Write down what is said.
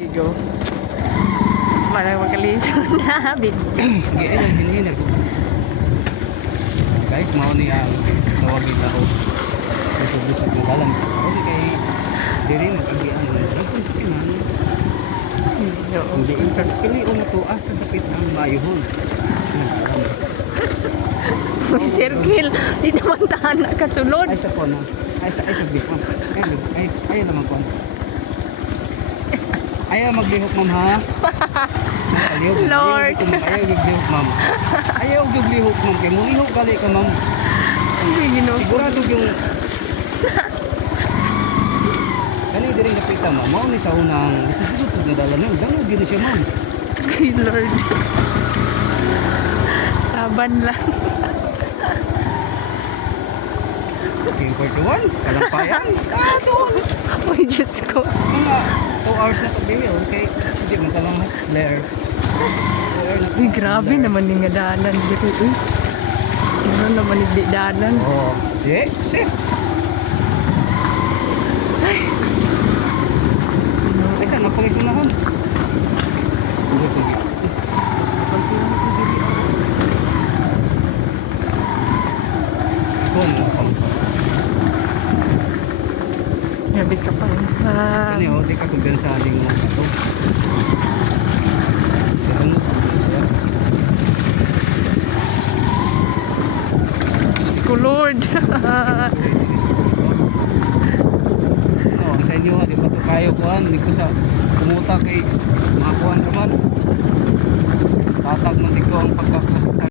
Go. Malang magkalisod na. Big. Ayun, hinhinag. Guys, mao ni ang tawagin na ako. Busog-busog na dalang. Okay, kay diri nag-agian na. Tapos kiman. Hindi kini umutuas sa dapit ang bayuhon. May circle. Di naman tahan na kasunod. Ay sa po na. Ay sa big ma'am. Ay naman po. Ayaw maglihok ma'am ha. Lord. Ayaw maglihok ma'am. Ayaw maglihok ma'am. Kaya mulihok gali ka ma'am. Sigurado yung kani diring kapita ma'am. Mao ni sa unang bisig-bisig na dala nang dano gini siya ma'am. Ay, Lord. Taban lang. King 41, kalampayan. Doon. Uy, Diyos ko. Mga 2 hours na to biyo. Okay. Hindi mo talang mas flare. Uy, grabe naman yung dalan. Uy. Ano naman yung dalan. Oh, safe. Ay, saan napangisunahon? Hindi ko dito. Grabe ka pa. Saan yun? Di ka kumpensaling mo ito. Diyos ko, Lord. Sa inyo, di ba ito kayo kuhan? Hindi ko sa kumuta kay mga kuhan naman. Tatag man ko ang pagkaklas